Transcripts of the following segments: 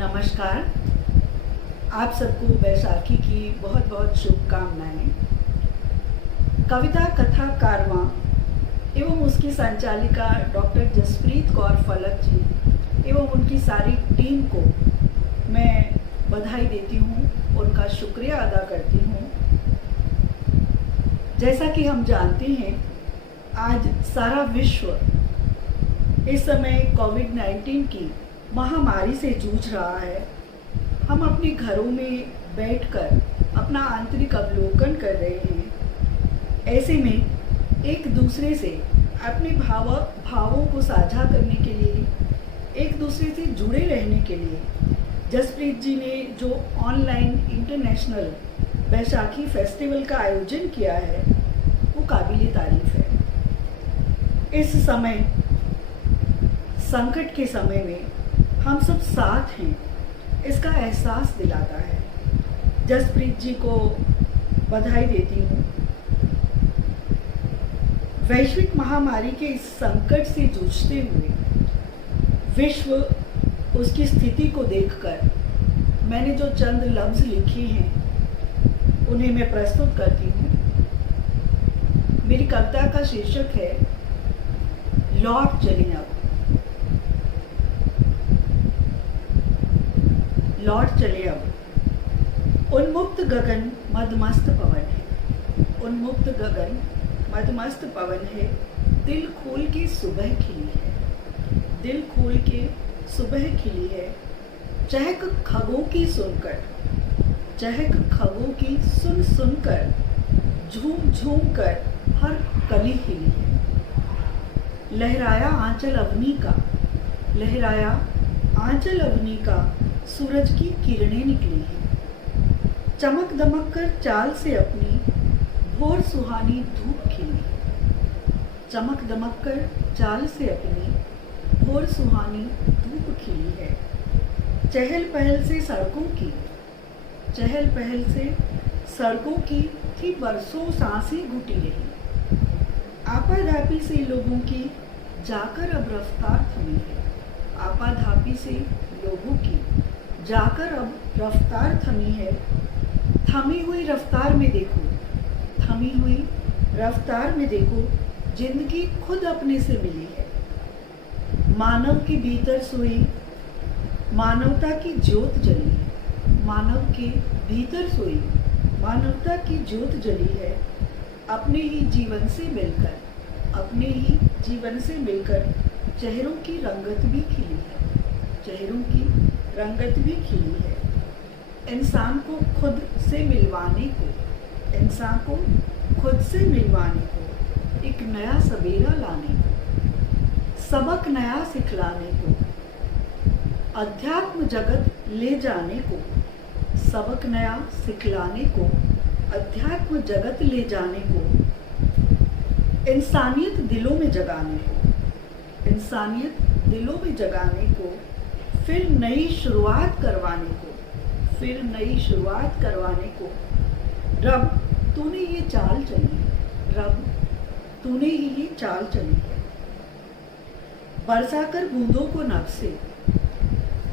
नमस्कार। आप सबको बैसाखी की बहुत बहुत शुभकामनाएं। कविता कथा कारवां एवं उसकी संचालिका डॉक्टर जसप्रीत कौर फलक जी एवं उनकी सारी टीम को मैं बधाई देती हूँ, उनका शुक्रिया अदा करती हूँ। जैसा कि हम जानते हैं, आज सारा विश्व इस समय कोविड-19 की महामारी से जूझ रहा है। हम अपने घरों में बैठकर अपना आंतरिक अवलोकन कर रहे हैं। ऐसे में एक दूसरे से अपने भावों को साझा करने के लिए, एक दूसरे से जुड़े रहने के लिए जसप्रीत जी ने जो ऑनलाइन इंटरनेशनल बैसाखी फेस्टिवल का आयोजन किया है, वो काबिले तारीफ है। इस समय, संकट के समय में हम सब साथ हैं, इसका एहसास दिलाता है। जसप्रीत जी को बधाई देती हूँ। वैश्विक महामारी के इस संकट से जूझते हुए विश्व उसकी स्थिति को देखकर मैंने जो चंद लफ्ज़ लिखे हैं, उन्हें मैं प्रस्तुत करती हूँ। मेरी कविता का शीर्षक है लौट चलें अब। लौट चले अब। उन्मुक्त गगन मदमस्त पवन है, उन्मुक्त गगन मदमस्त पवन है। दिल खोल के सुबह खिली है, दिल खोल के सुबह खिली है। चहक खगों की सुनकर, चहक खगों की सुन सुनकर, झूम झूम कर हर कली खिली है। लहराया आंचल अवनी का, लहराया आंचल अवनी का, सूरज की किरणें निकली हैं। चमक दमक कर चाल से अपनी भोर सुहानी धूप खिली है। चमक दमक कर चाल से अपनी भोर सुहानी धूप खिली है। चहल पहल से सड़कों की, चहल पहल से सड़कों की थी बरसों सांसें घुटी रही। आपाधापी से लोगों की जाकर अब रफ्तार थमी है। आपाधापी से लोगों की जाकर अब रफ्तार थमी है। थमी हुई रफ्तार में देखो, थमी हुई रफ्तार में देखो, जिंदगी खुद अपने से मिली है। मानव के भीतर सोई मानवता की ज्योत जली है। मानव के भीतर सोई मानवता की ज्योत जली है। अपने ही जीवन से मिलकर, अपने ही जीवन से मिलकर चेहरों की रंगत भी खिली है, चेहरों की रंगत भी खिली है। इंसान को खुद से मिलवाने को, इंसान को खुद से मिलवाने को, एक नया सवेरा लाने को, सबक नया सिखलाने को, अध्यात्म जगत ले जाने को, सबक नया सिखलाने को, अध्यात्म जगत ले जाने को, इंसानियत दिलों में जगाने को, इंसानियत दिलों में जगाने को, फिर नई शुरुआत करवाने को, फिर नई शुरुआत करवाने को। रब तूने ये चाल चली है, रब तूने ही ये चाल चली है। बरसाकर बूंदों को नभ से,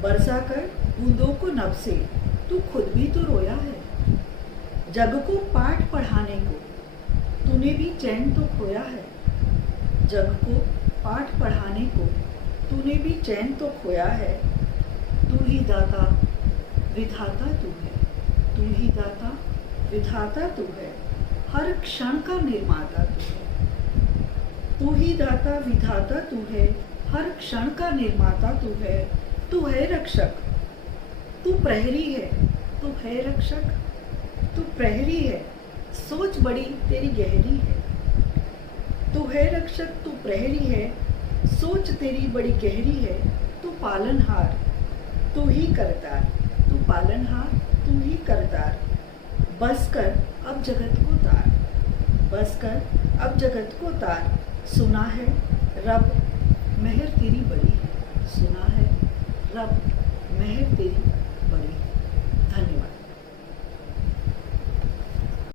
बरसाकर बूंदों को नभ से, तू खुद भी तो रोया है। जग को पाठ पढ़ाने को तूने भी चैन तो खोया है। जग को पाठ पढ़ाने को तूने भी चैन तो खोया है। तू ही दाता विधाता तू है, तू ही दाता विधाता तू है, हर क्षण का निर्माता तू है। तू ही दाता विधाता तू है, हर क्षण का निर्माता तू है। तू है रक्षक, तू प्रहरी है, तू है रक्षक, तू प्रहरी है, सोच बड़ी तेरी गहरी है। तू है रक्षक, तू प्रहरी है, सोच तेरी बड़ी गहरी है। तू पालनहार, तू ही करतार, तू पालनहार, तू ही करतार। बस कर अब जगत को तार, बस कर अब जगत को तार। सुना है रब मेहर तेरी बड़ी है, सुना है रब मेहर तेरी बड़ी है। धन्यवाद।